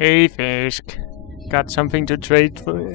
Hey, Fisk. Got something to trade for?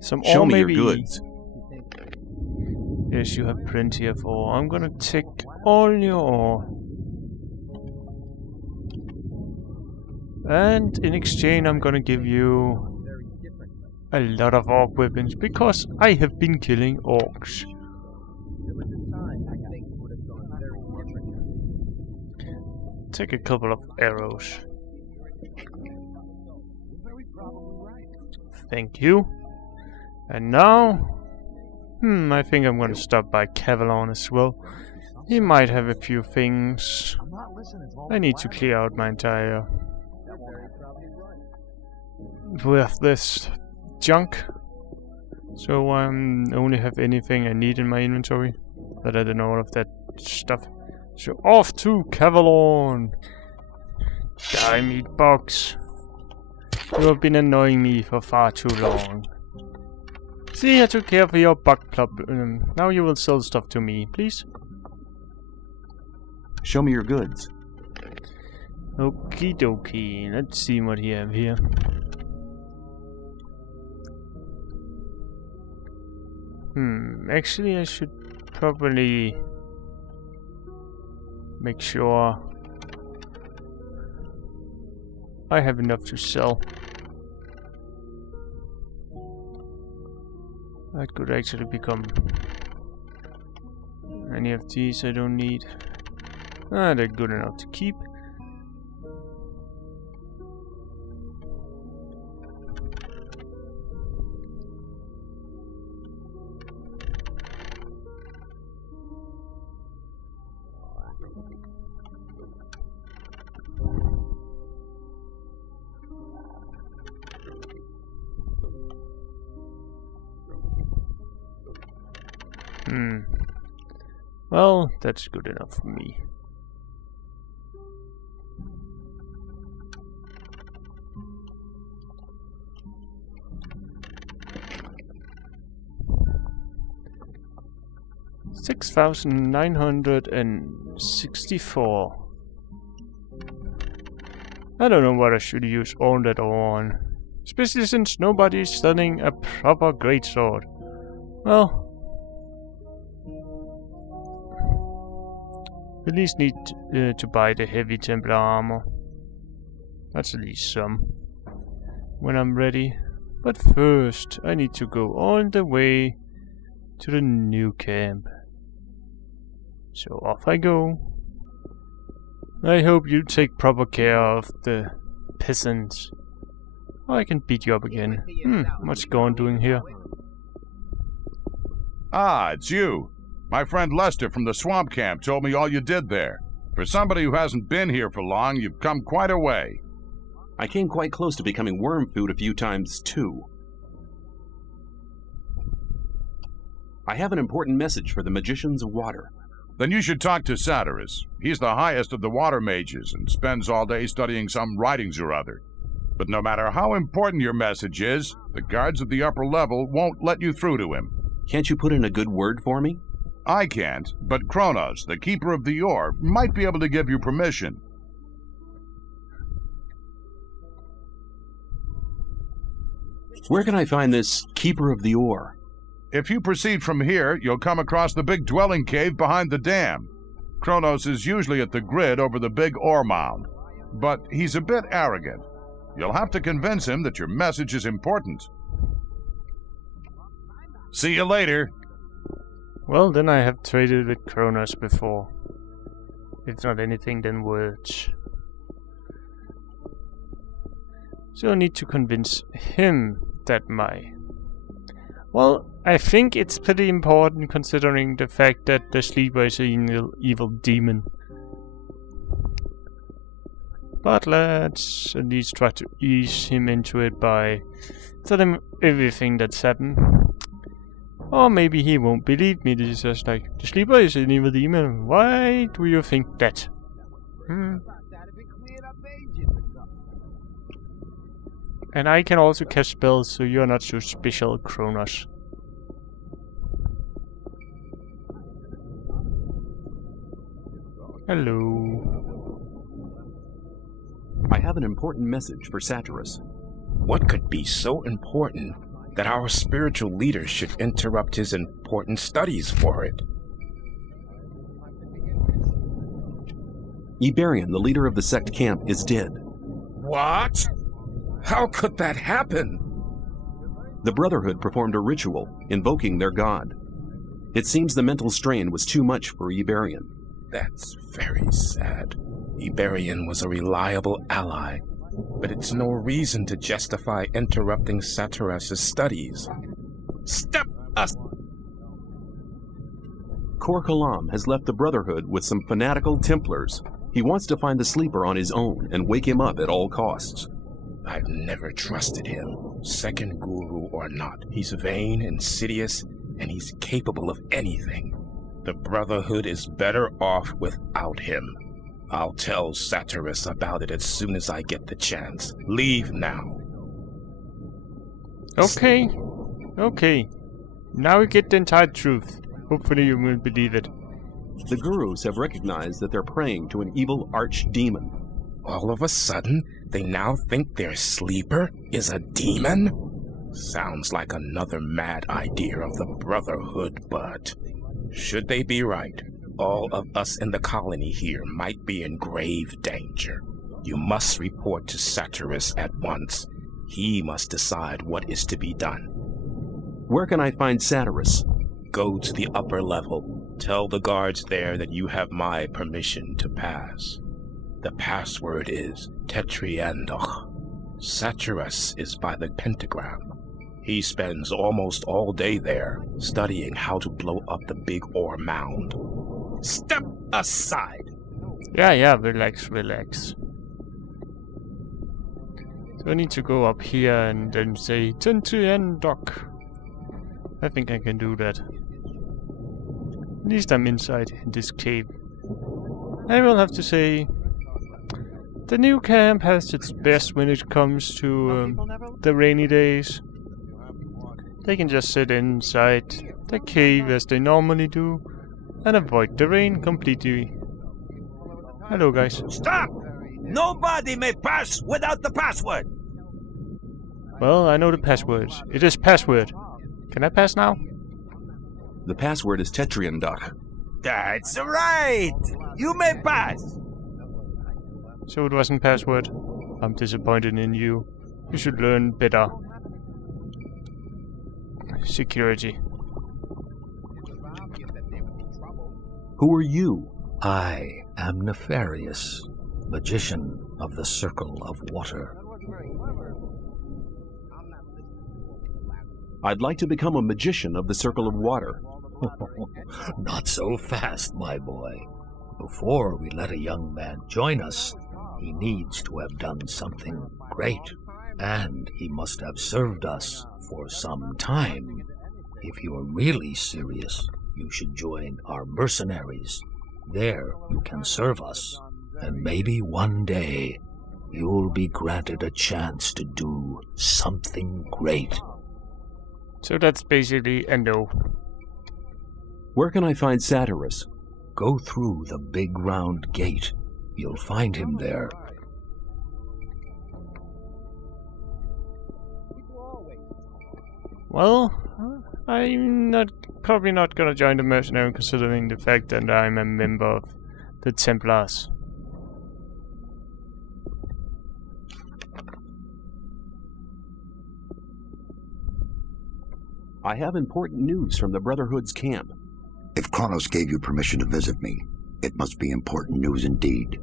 Some Show ore, me maybe? your goods. Yes, you have plenty of ore. I'm gonna take all your ore. And in exchange, I'm gonna give you a lot of orc weapons, because I have been killing orcs. Take a couple of arrows. Thank you. And now, I think I'm gonna stop by Cavalon as well. He might have a few things. I need to clear out my entire with this junk, so I only have anything I need in my inventory, but I don't know all of that stuff. So off to Cavalon! Die, meat box! You have been annoying me for far too long. See, I took care of your bug problem. Now you will sell stuff to me, please. Show me your goods. Okie dokie, let's see what you have here. Actually I should probably make sure I have enough to sell. That could actually become any of these I don't need. They're good enough to keep. Well, that's good enough for me. $6,964. I don't know what I should use all that on, especially since nobody's selling a proper greatsword. Well, at least need to buy the heavy Templar armor. That's at least some when I'm ready. But first, I need to go all the way to the new camp. So off I go. I hope you take proper care of the peasants. Or I can beat you up again. What's Gorn doing here? Ah, it's you. My friend Lester from the swamp camp told me all you did there. For somebody who hasn't been here for long, you've come quite a way. I came quite close to becoming worm food a few times, too. I have an important message for the magicians of water. Then you should talk to Saturas. He's the highest of the water mages and spends all day studying some writings or other. But no matter how important your message is, the guards at the upper level won't let you through to him. Can't you put in a good word for me? I can't, but Kronos, the keeper of the ore, might be able to give you permission. Where can I find this keeper of the ore? If you proceed from here, you'll come across the big dwelling cave behind the dam. Kronos is usually at the grid over the big ore mound, but he's a bit arrogant. You'll have to convince him that your message is important. See you later. Well, then I have traded with Kronos before. If not anything, then words. So I need to convince him that my... Well, I think it's pretty important considering the fact that the sleeper is an evil demon. But let's at least try to ease him into it by telling him everything that's happened. Or maybe he won't believe me. This is just like, the sleeper is an evil demon. Why do you think that? And I can also cast spells, so you're not so special, Kronos. Hello. I have an important message for Saturas. What could be so important that our spiritual leader should interrupt his important studies for it? Iberian, the leader of the sect camp, is dead. What? How could that happen? The Brotherhood performed a ritual, invoking their god. It seems the mental strain was too much for Iberian. That's very sad. Iberian was a reliable ally, but it's no reason to justify interrupting Saturas' studies. Step us! Kor Kalam has left the Brotherhood with some fanatical Templars. He wants to find the sleeper on his own and wake him up at all costs. I've never trusted him, second guru or not. He's vain, insidious, and he's capable of anything. The Brotherhood is better off without him. I'll tell Saturas about it as soon as I get the chance. Leave now. Okay. Okay. Now we get the entire truth. Hopefully you will believe it. The gurus have recognized that they're praying to an evil archdemon. All of a sudden, they now think their sleeper is a demon? Sounds like another mad idea of the Brotherhood, but should they be right, all of us in the colony here might be in grave danger. You must report to Saturas at once. He must decide what is to be done. Where can I find Saturas? Go to the upper level. Tell the guards there that you have my permission to pass. The password is Tetriandoch. Saturas is by the pentagram. He spends almost all day there, studying how to blow up the big ore mound. Step aside! Yeah, relax, relax. So I need to go up here and then say Tetriandoch. I think I can do that. At least I'm inside in this cave. I will have to say, the new camp has its best when it comes to the rainy days. They can just sit inside the cave as they normally do and avoid the rain completely. Hello guys. Stop! Nobody may pass without the password! Well, I know the password. It is password. Can I pass now? The password is Tetriandoch. That's right! You may pass! So it wasn't password. I'm disappointed in you. You should learn better. Security. Who are you? I am Nefarious, magician of the Circle of Water. I'd like to become a magician of the Circle of Water. Not so fast, my boy. Before we let a young man join us, he needs to have done something great, and he must have served us for some time. If you are really serious, you should join our mercenaries. There you can serve us, and maybe one day you'll be granted a chance to do something great. So that's basically a no. Where can I find Saturas? Go through the big round gate. You'll find him there. Well, I'm probably not gonna join the mercenary considering the fact that I'm a member of the Templars. I have important news from the Brotherhood's camp. If Kronos gave you permission to visit me, it must be important news indeed.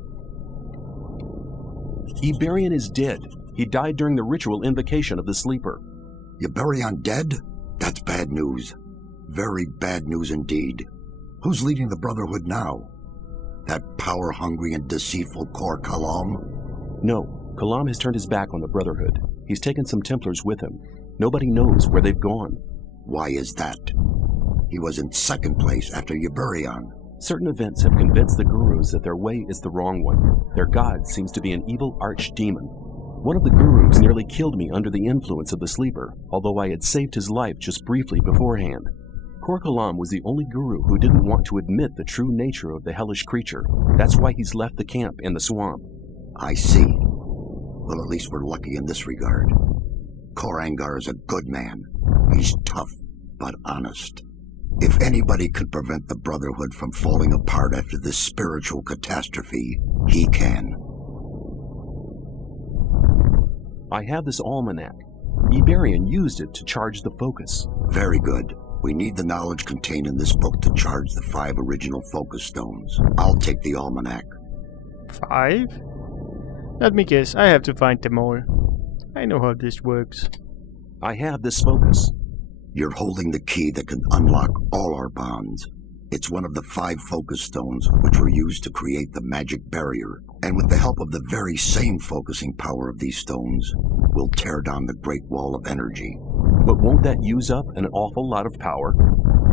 Iberian is dead. He died during the ritual invocation of the sleeper. Iberian dead? That's bad news. Very bad news indeed. Who's leading the Brotherhood now? That power-hungry and deceitful Kor Kalam? No, Kalam has turned his back on the Brotherhood. He's taken some Templars with him. Nobody knows where they've gone. Why is that? He was in second place after Iberian. Certain events have convinced the gurus that their way is the wrong one. Their god seems to be an evil archdemon. One of the gurus nearly killed me under the influence of the sleeper, although I had saved his life just briefly beforehand. Kor Kalam was the only guru who didn't want to admit the true nature of the hellish creature. That's why he's left the camp in the swamp. I see. Well, at least we're lucky in this regard. Korangar is a good man. He's tough, but honest. If anybody could prevent the Brotherhood from falling apart after this spiritual catastrophe, he can. I have this almanac. Iberian used it to charge the focus. Very good. We need the knowledge contained in this book to charge the 5 original focus stones. I'll take the almanac. 5? Let me guess, I have to find them all. I know how this works. I have this focus. You're holding the key that can unlock all our bonds. It's one of the 5 focus stones which were used to create the magic barrier. And with the help of the very same focusing power of these stones, we'll tear down the Great Wall of Energy. But won't that use up an awful lot of power?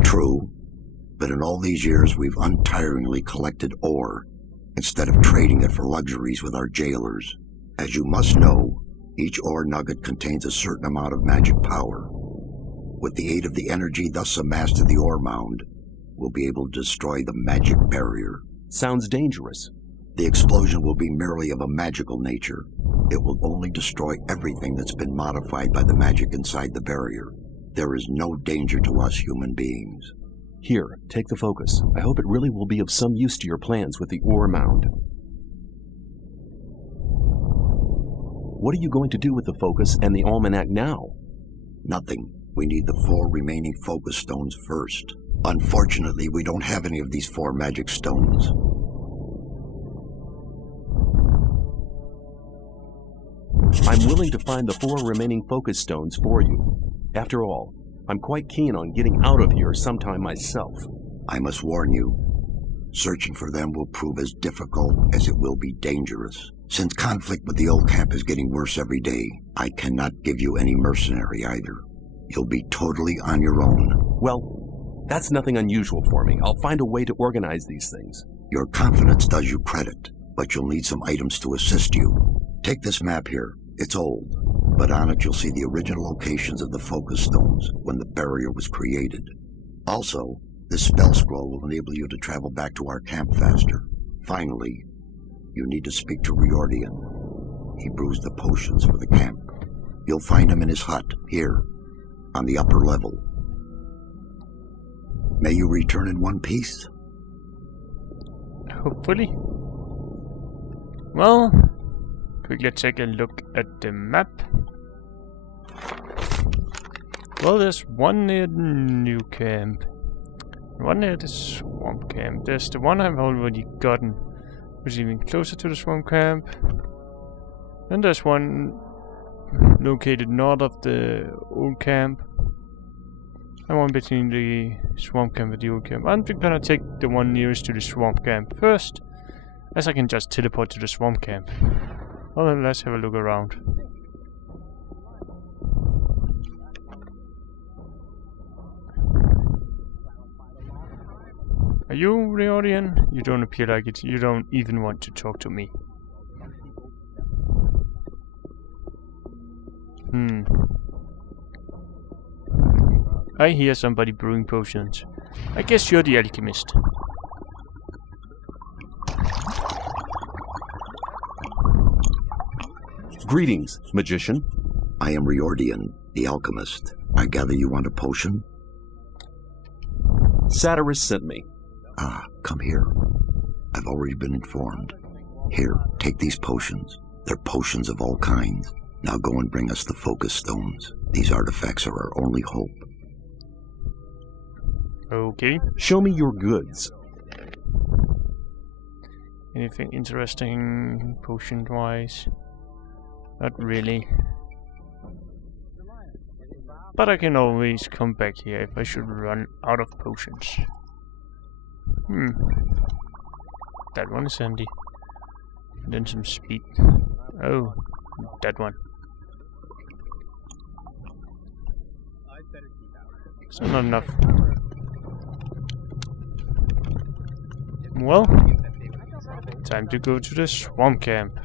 True. But in all these years, we've untiringly collected ore, instead of trading it for luxuries with our jailers. As you must know, each ore nugget contains a certain amount of magic power. With the aid of the energy thus amassed in the ore mound, we'll be able to destroy the magic barrier. Sounds dangerous. The explosion will be merely of a magical nature. It will only destroy everything that's been modified by the magic inside the barrier. There is no danger to us human beings. Here, take the focus. I hope it really will be of some use to your plans with the ore mound. What are you going to do with the focus and the almanac now? Nothing. We need the 4 remaining focus stones first. Unfortunately, we don't have any of these 4 magic stones. I'm willing to find the 4 remaining focus stones for you. After all, I'm quite keen on getting out of here sometime myself. I must warn you, searching for them will prove as difficult as it will be dangerous. Since conflict with the old camp is getting worse every day, I cannot give you any mercenary either. You'll be totally on your own. Well, that's nothing unusual for me. I'll find a way to organize these things. Your confidence does you credit, but you'll need some items to assist you. Take this map here. It's old, but on it you'll see the original locations of the focus stones when the barrier was created. Also, this spell scroll will enable you to travel back to our camp faster. Finally, you need to speak to Riordian. He brews the potions for the camp. You'll find him in his hut, here, on the upper level. May you return in one piece? Hopefully. Well, quickly take a look at the map. Well, there's one near the new camp. One near the swamp camp. There's the one I've already gotten, which is even closer to the swamp camp. And there's one located north of the old camp. And one between the swamp camp and the old camp. I'm gonna take the one nearest to the swamp camp first, as I can just teleport to the swamp camp. Well, then let's have a look around. Are you Riordian? You don't appear like it. You don't even want to talk to me. I hear somebody brewing potions. I guess you're the alchemist. Greetings, magician. I am Riordian, the alchemist. I gather you want a potion? Saturas sent me. Ah, come here. I've already been informed. Here, take these potions. They're potions of all kinds. Now go and bring us the focus stones. These artifacts are our only hope. Okay. Show me your goods. Anything interesting potion-wise? Not really. But I can always come back here if I should run out of potions. That one is handy. Then some speed. Oh, that one. So not enough. Well, time to go to the swamp camp.